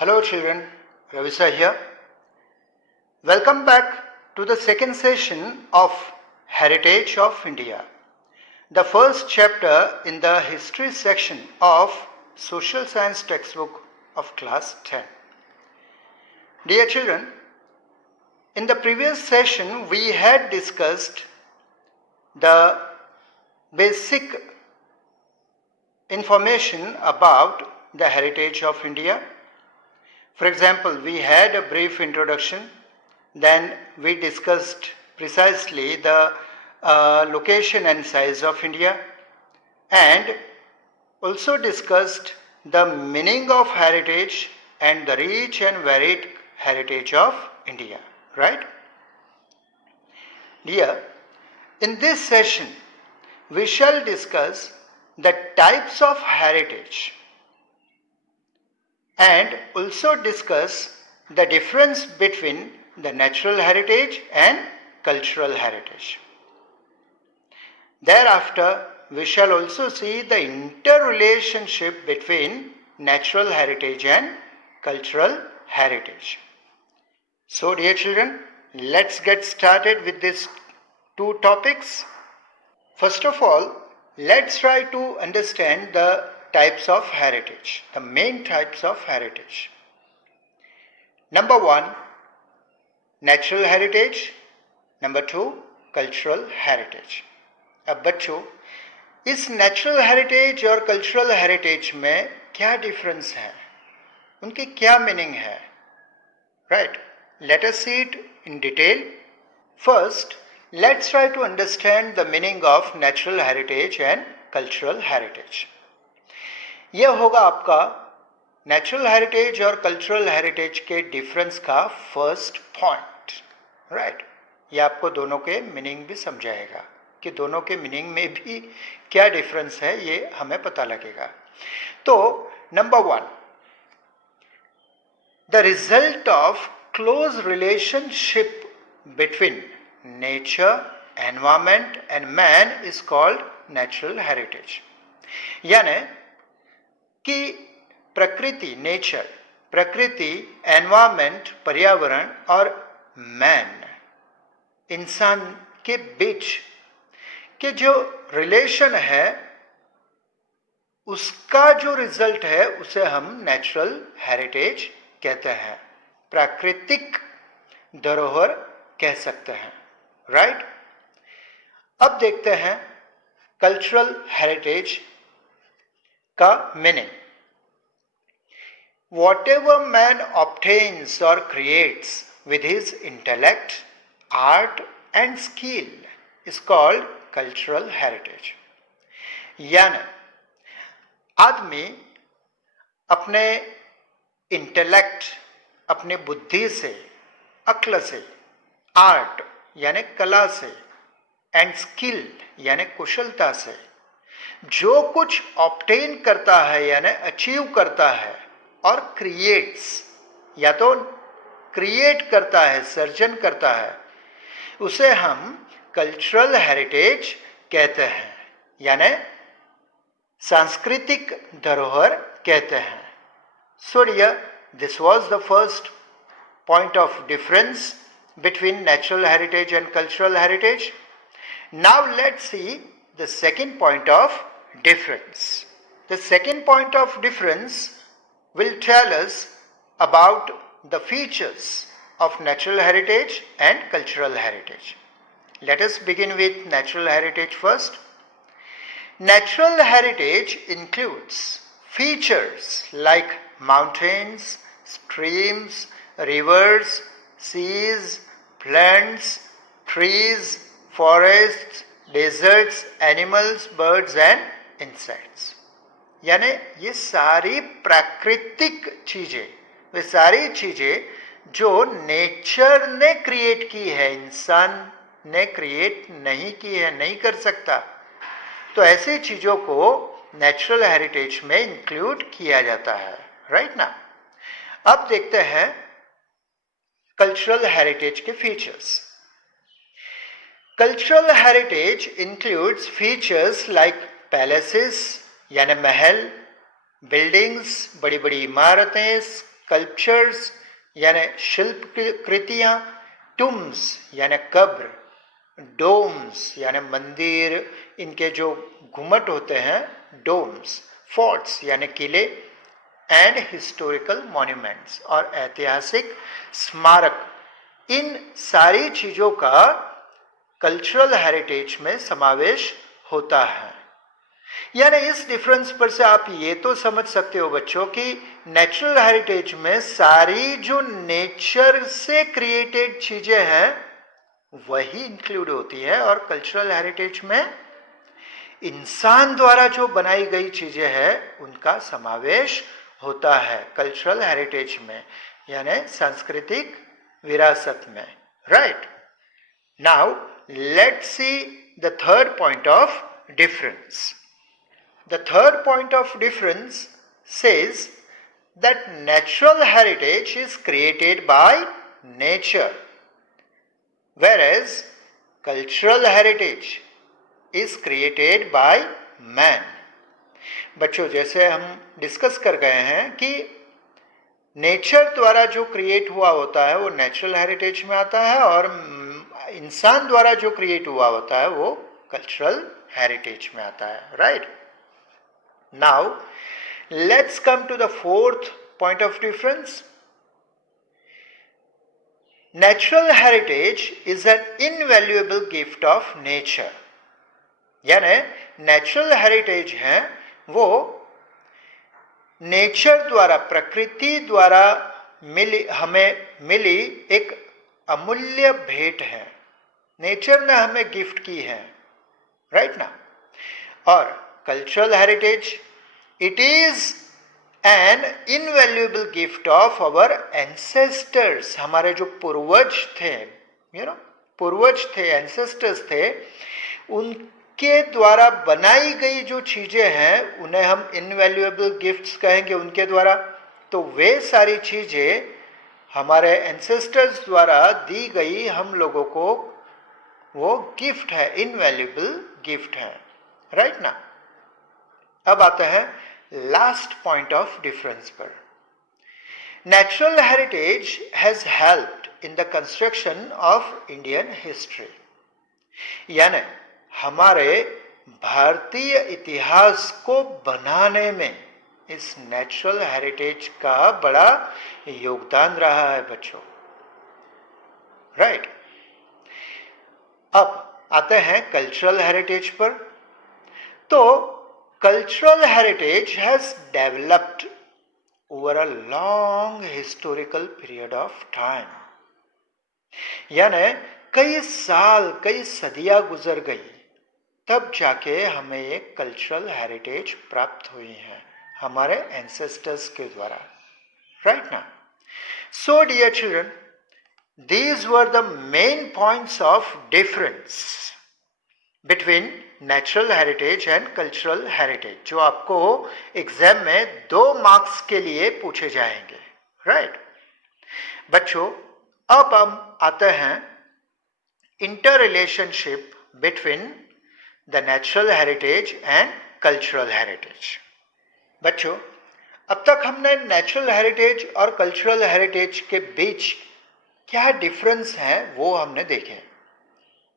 Hello children, Ravisa here. Welcome back to the second session of Heritage of India, the first chapter in the history section of social science textbook of class 10. Dear children, in the previous session we had discussed the basic information about the heritage of India. For example, we had a brief introduction, then we discussed precisely the location and size of India, and also discussed the meaning of heritage and the rich and varied heritage of India, right? Dear, in this session, we shall discuss the types of heritage and also discuss the difference between the natural heritage and cultural heritage. Thereafter, we shall also see the interrelationship between natural heritage and cultural heritage. So, dear children, let's get started with these two topics. First of all, let's try to understand the types of heritage, the main types of heritage. Number 1, natural heritage. Number 2, cultural heritage. अब बच्चों, इस natural heritage और cultural heritage में क्या difference है, उनकी क्या meaning है, right? Let us see it in detail. First, let's try to understand the meaning of natural heritage and cultural heritage. यह होगा आपका नेचुरल हेरिटेज और कल्चरल हेरिटेज के डिफरेंस का फर्स्ट पॉइंट, राइट? यह आपको दोनों के मीनिंग भी समझाएगा कि दोनों के मीनिंग में भी क्या डिफरेंस है, ये हमें पता लगेगा. तो number 1, the result of close relationship between nature, environment and man is called natural heritage. यानी कि प्रकृति, नेचर, प्रकृति, एनवायरमेंट, पर्यावरण और मैन, इंसान के बीच के जो रिलेशन है, उसका जो रिजल्ट है उसे हम नेचुरल हेरिटेज कहते हैं, प्राकृतिक धरोहर कह सकते हैं, राइट? अब देखते हैं कल्चरल हेरिटेज का meaning. Whatever man obtains or creates with his intellect, art and skill is called cultural heritage. यानी आदमी अपने इंटेलेक्ट, अपने बुद्धि से, अक्ल से, आर्ट यानी कला से, एंड स्किल यानी कुशलता से जो कुछ ऑब्टेन करता है यानी अचीव करता है, और क्रिएट्स या तो क्रिएट करता है, सर्जन करता है, उसे हम कल्चरल हेरिटेज कहते हैं, यानी सांस्कृतिक धरोहर कहते हैं. So dear, this was the first point of difference between natural heritage and cultural heritage. Now let's see the second point of difference. The second point of difference will tell us about the features of natural heritage and cultural heritage. Let us begin with natural heritage first. Natural heritage includes features like mountains, streams, rivers, seas, plants, trees, forests, deserts, animals, birds and insects. यानी ये सारी प्राकृतिक चीजें, वे सारी चीजें जो nature ने create की है, इंसान ने क्रिएट नहीं की है, नहीं कर सकता, तो ऐसी चीजों को नेचुरल हेरिटेज में इंक्लूड किया जाता है, राइट ना? अब देखते हैं कल्चरल हेरिटेज के features. Cultural heritage includes features like palaces यानी महल, बिल्डिंग्स, बड़ी बड़ी इमारतें, स्कल्पचर्स यानी शिल्प कृतियाँ, टुम्स यानी कब्र, डोम्स यानी मंदिर, इनके जो घुमट होते हैं डोम्स, फोर्ट्स यानी किले, एंड हिस्टोरिकल मॉन्यूमेंट्स और ऐतिहासिक स्मारक, इन सारी चीज़ों का कल्चरल हेरिटेज में समावेश होता है। यानी इस डिफरेंस पर से आप ये तो समझ सकते हो बच्चों कि नेचुरल हेरिटेज में सारी जो नेचर से क्रिएटेड चीजें हैं वही इंक्लूड होती है, और कल्चरल हेरिटेज में इंसान द्वारा जो बनाई गई चीजें हैं उनका समावेश होता है कल्चरल हेरिटेज में, यानी सांस्कृतिक विरासत में। Right, now let's see the third point of difference. The third point of difference says that natural heritage is created by nature, whereas cultural heritage is created by man. बच्चों, जैसे हम discuss कर गए हैं कि नेचर द्वारा जो create हुआ होता है वो नेचुरल हेरिटेज में आता है, और इंसान द्वारा जो क्रिएट हुआ होता है वो कल्चरल हेरिटेज में आता है। Right, now let's come to the fourth point of difference. Natural heritage is an invaluable gift of nature, यानी नेचुरल हेरिटेज है वो नेचर द्वारा, प्रकृति द्वारा हमें मिली एक अमूल्य भेंट है, नेचर ने हमें गिफ्ट की है। राइट ना। और cultural heritage, it is an invaluable gift of our ancestors, हमारे जो पूर्वज थे, पूर्वज थे, एंसेस्टर्स थे, उनके द्वारा बनाई गई जो चीजें हैं उन्हें हम इनवैल्यूएबल गिफ्ट्स कहेंगे उनके द्वारा। तो वे सारी चीजें हमारे एंसेस्टर्स द्वारा दी गई हम लोगों को वो गिफ्ट है, इनवैल्यूएबल गिफ्ट है। राइट ना। अब आते हैं लास्ट पॉइंट ऑफ डिफरेंस पर। Natural heritage has helped in the construction of Indian history, यानी हमारे भारतीय इतिहास को बनाने में इस नेचुरल हेरिटेज का बड़ा योगदान रहा है बच्चों। राइट, अब आते हैं कल्चरल हेरिटेज पर। तो cultural heritage has developed over a long historical period of time, यानी कई साल, कई सदियां गुजर गई तब जाके हमें एक कल्चरल हेरिटेज प्राप्त हुई है हमारे एंसेस्टर्स के द्वारा। राइट ना। So dear children, these were the main points of difference between natural heritage and cultural heritage, जो आपको एग्जाम में 2 मार्क्स के लिए पूछे जाएंगे। राइट बच्चों, अब हम आते हैं inter relationship between the natural heritage and cultural heritage. बच्चों, अब तक हमने नेचुरल हेरिटेज और कल्चरल हेरिटेज के बीच क्या डिफरेंस है वो हमने देखे।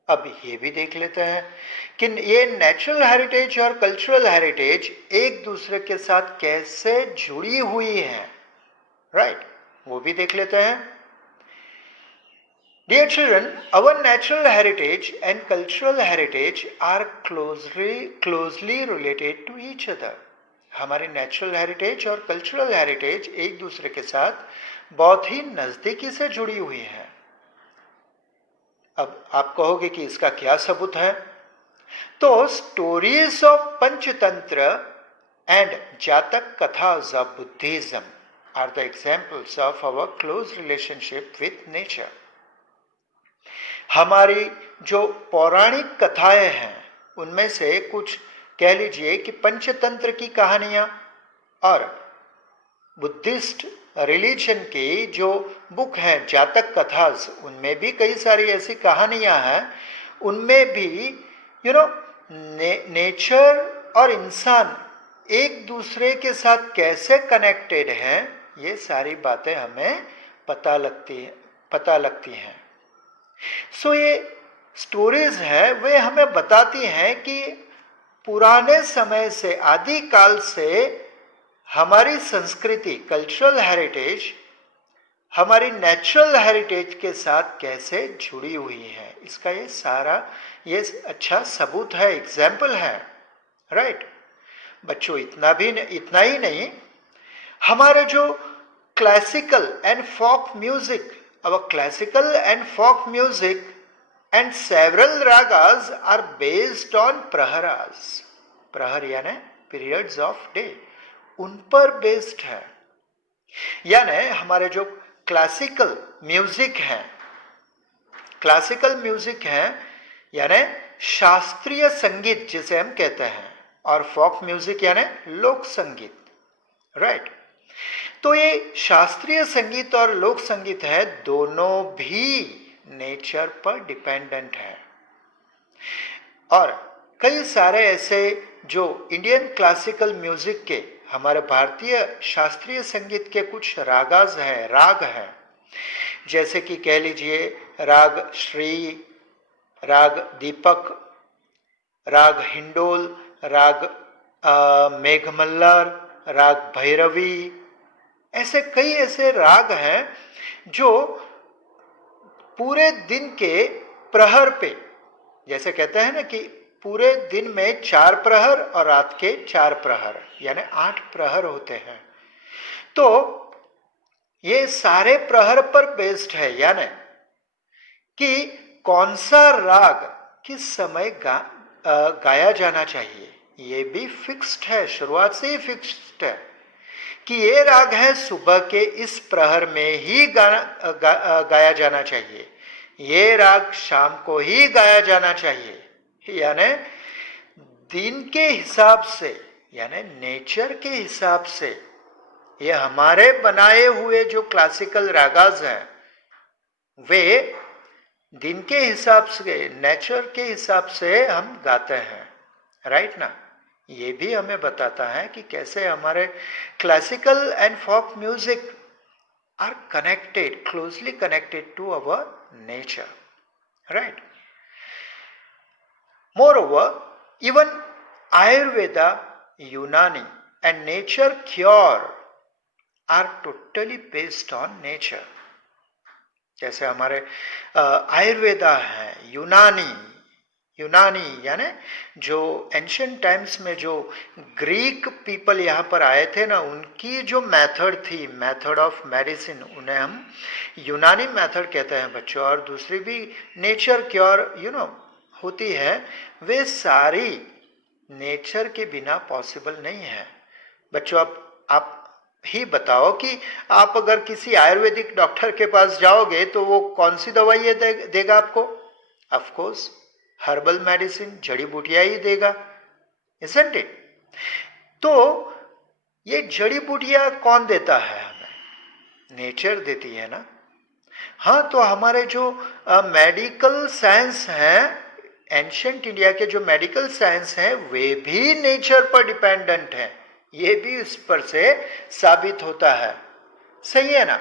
अब ये भी देख लेते हैं कि ये नेचुरल हेरिटेज और कल्चरल हेरिटेज एक दूसरे के साथ कैसे जुड़ी हुई हैं। राइट, वो भी देख लेते हैं। Dear children, our natural heritage and cultural heritage are closely related to each other. हमारी नेचुरल हेरिटेज और कल्चरल हेरिटेज एक दूसरे के साथ बहुत ही नजदीकी से जुड़ी हुई है। अब आप कहोगे कि इसका क्या सबूत है? तो stories of Panchatantra and Jataka Kathas of Buddhism are the examples of our close relationship with nature. हमारी जो पौराणिक कथाएं हैं उनमें से कुछ कह लीजिए कि पंचतंत्र की कहानियां और बुद्धिस्ट रिलीजन की जो बुक हैं जातक कथाज, उनमें भी कई सारी ऐसी कहानियां हैं। उनमें भी नेचर और इंसान एक दूसरे के साथ कैसे कनेक्टेड हैं ये सारी बातें हमें पता लगती हैं। सो ये स्टोरीज है वे हमें बताती हैं कि पुराने समय से, आदिकाल से हमारी संस्कृति, कल्चरल हेरिटेज हमारी नेचुरल हेरिटेज के साथ कैसे जुड़ी हुई है। इसका ये अच्छा सबूत है, एग्जाम्पल है, राइट। बच्चों इतना ही नहीं, हमारे जो classical and folk music, our classical and folk music and several ragas are based on praharas, प्रहर यानी पीरियड्स ऑफ डे, उन पर बेस्ड है। यानी हमारे जो क्लासिकल म्यूजिक है यानी शास्त्रीय संगीत जिसे हम कहते हैं, और फोक म्यूजिक यानी लोक संगीत, राइट। तो ये शास्त्रीय संगीत और लोक संगीत है, दोनों भी नेचर पर डिपेंडेंट है। और कई सारे ऐसे जो इंडियन क्लासिकल म्यूजिक के, हमारे भारतीय शास्त्रीय संगीत के कुछ राग हैं, जैसे कि कह लीजिए राग श्री, राग दीपक, राग हिंडोल, राग मेघमल्लर, राग भैरवी, ऐसे कई ऐसे राग हैं जो पूरे दिन के प्रहर पे, जैसे कहते हैं ना कि पूरे दिन में 4 प्रहर और रात के 4 प्रहर यानी 8 प्रहर होते हैं। तो ये सारे प्रहर पर बेस्ड है, यानी कि कौन सा राग किस समय गाया जाना चाहिए, ये भी फिक्स्ड है, शुरुआत से ही फिक्स्ड है कि ये राग है सुबह के इस प्रहर में ही गाया जाना चाहिए, ये राग शाम को ही गाया जाना चाहिए। यानी दिन के हिसाब से, यानी नेचर के हिसाब से, ये हमारे बनाए हुए जो क्लासिकल रागाज हैं वे दिन के हिसाब से, नेचर के हिसाब से हम गाते हैं, राइट ना। ये भी हमें बताता है कि कैसे हमारे classical and folk music are connected, closely connected to our nature, right. Moreover, even Ayurveda, Unani and nature cure are totally based on nature. जैसे हमारे आयुर्वेदा है, यूनानी यानी जो एंशियंट टाइम्स में जो ग्रीक पीपल यहाँ पर आए थे ना, उनकी जो मेथड थी, मेथड ऑफ मेडिसिन, उन्हें हम यूनानी मेथड कहते हैं बच्चों। और दूसरी भी नेचर क्योर होती है, वे सारी नेचर के बिना पॉसिबल नहीं है बच्चों। अब आप ही बताओ कि आप अगर किसी आयुर्वेदिक डॉक्टर के पास जाओगे तो वो कौन सी दवाई देगा आपको? ऑफ कोर्स हर्बल मेडिसिन, जड़ी बूटियां ही देगा, isn't it? तो ये जड़ी बूटियां कौन देता है हमें? नेचर देती है ना। हाँ, तो हमारे जो मेडिकल साइंस हैं, एंशिएंट इंडिया के जो मेडिकल साइंस हैं, वे भी नेचर पर डिपेंडेंट हैं, ये भी इस पर से साबित होता है, सही है ना।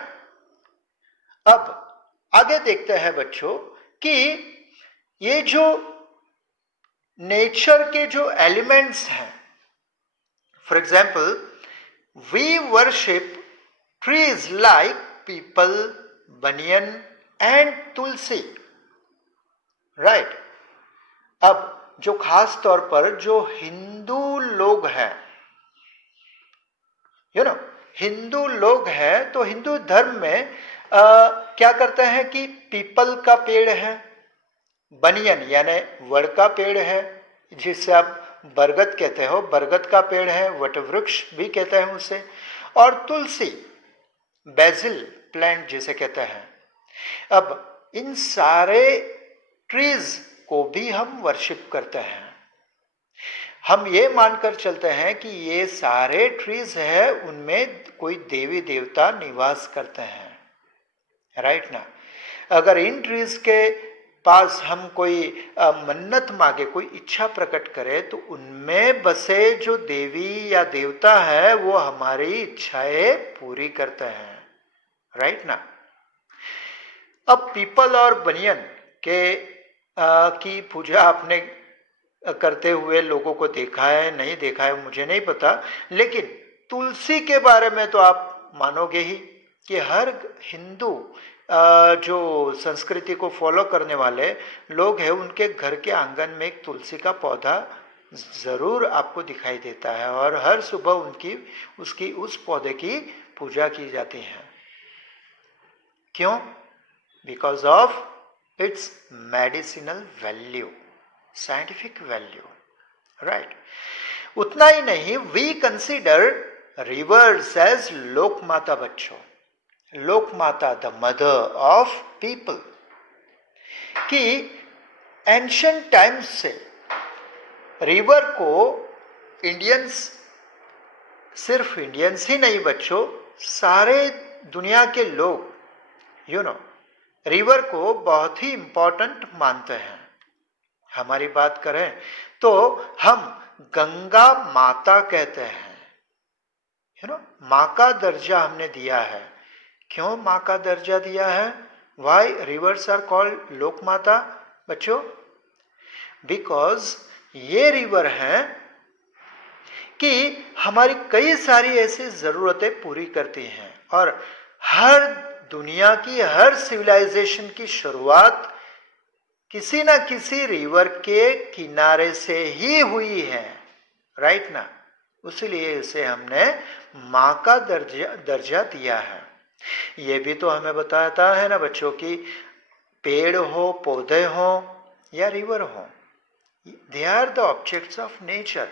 अब आगे देखते हैं बच्चों कि ये जो नेचर के जो एलिमेंट्स हैं, for example we worship trees like peepal, banyan and tulsi, right. अब जो खास तौर पर जो हिंदू लोग हैं, हिंदू लोग हैं, तो हिंदू धर्म में क्या करते हैं कि पीपल का पेड़ है, बनियन यानी वड़ का पेड़ है, जिसे आप बरगद कहते हो, बरगद का पेड़ है, वटवृक्ष भी कहते हैं उसे, और तुलसी, बेसिल प्लांट जिसे कहते हैं। अब इन सारे ट्रीज को भी हम वर्शिप करते हैं। हम ये मानकर चलते हैं कि ये सारे ट्रीज हैं, उनमें कोई देवी देवता निवास करते हैं, राइट ना। अगर इन ट्रीज के पास हम कोई मन्नत मांगे, कोई इच्छा प्रकट करें, तो उनमें बसे जो देवी या देवता है वो हमारी इच्छाएं पूरी करते हैं, राइट ना। अब पीपल और बनियन के की पूजा आपने करते हुए लोगों को देखा है, नहीं देखा है मुझे नहीं पता, लेकिन तुलसी के बारे में तो आप मानोगे ही कि हर हिंदू जो संस्कृति को फॉलो करने वाले लोग हैं उनके घर के आंगन में एक तुलसी का पौधा जरूर आपको दिखाई देता है और हर सुबह उसकी उस पौधे की पूजा की जाती है। क्यों? Because of its medicinal value, scientific value, right. उतना ही नहीं, वी कंसिडर रिवर्स एज लोक माता बच्चों, लोक माता द मदर ऑफ पीपल, कि एंशियंट टाइम्स से रिवर को इंडियंस, सिर्फ इंडियंस ही नहीं बच्चों, सारे दुनिया के लोग रिवर को बहुत ही इंपॉर्टेंट मानते हैं। हमारी बात करें तो हम गंगा माता कहते हैं, माँ का दर्जा हमने दिया है। क्यों माँ का दर्जा दिया है? वाई रिवर्स आर कॉल्ड लोक माता बच्चों? बिकॉज ये रिवर हैं कि हमारी कई सारी ऐसी जरूरतें पूरी करती हैं और हर दुनिया की हर सिविलाइजेशन की शुरुआत किसी ना किसी रिवर के किनारे से ही हुई है, राइट ना। इसलिए इसे हमने माँ का दर्जा दिया है। ये भी तो हमें बताता है ना बच्चों कि पेड़ हो, पौधे हो या रिवर हो, they are the objects of nature.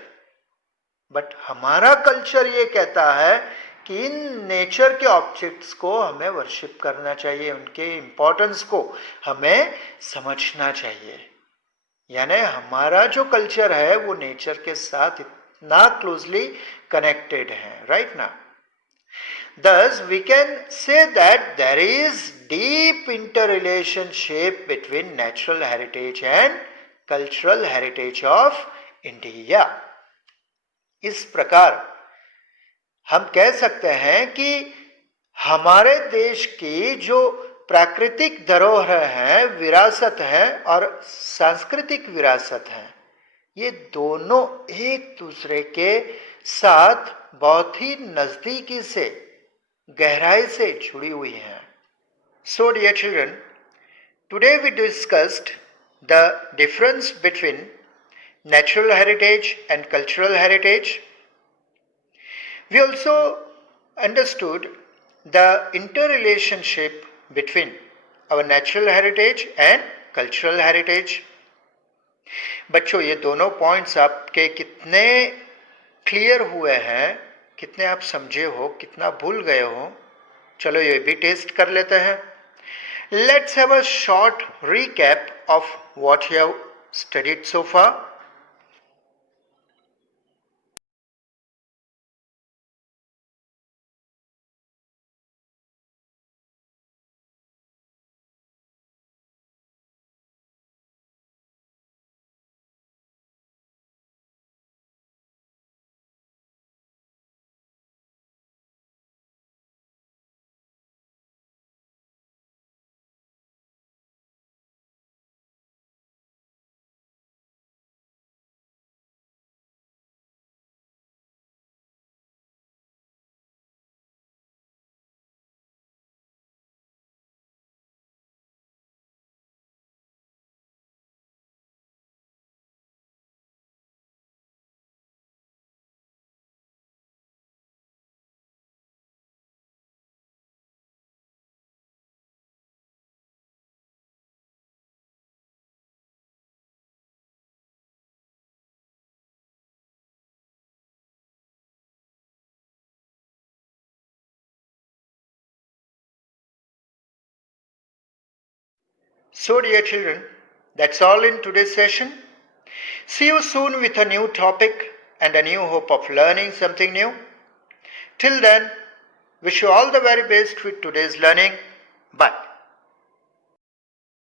But हमारा कल्चर ये कहता है कि इन नेचर के ऑब्जेक्ट्स को हमें वर्शिप करना चाहिए, उनके इम्पोर्टेंस को हमें समझना चाहिए। यानी हमारा जो कल्चर है वो नेचर के साथ इतना क्लोजली कनेक्टेड है, राइट ना। Thus, we can say that there is deep interrelationship between natural heritage and cultural heritage of India. इस प्रकार हम कह सकते हैं कि हमारे देश की जो प्राकृतिक धरोहर है, विरासत है और सांस्कृतिक विरासत है, ये दोनों एक दूसरे के साथ बहुत ही नजदीकी से, गहराई से जुड़ी हुई हैं। So dear children, today we discussed the difference between natural heritage and cultural heritage. We also understood the interrelationship between our natural heritage and cultural heritage. बच्चों ये दोनों पॉइंट्स आपके कितने क्लियर हुए हैं, कितने आप समझे हो, कितना भूल गए हो, चलो ये भी टेस्ट कर लेते हैं। Let's have a short recap of what you have studied so far. So dear children, that's all in today's session. See you soon with a new topic and a new hope of learning something new. Till then, wish you all the very best with today's learning. Bye.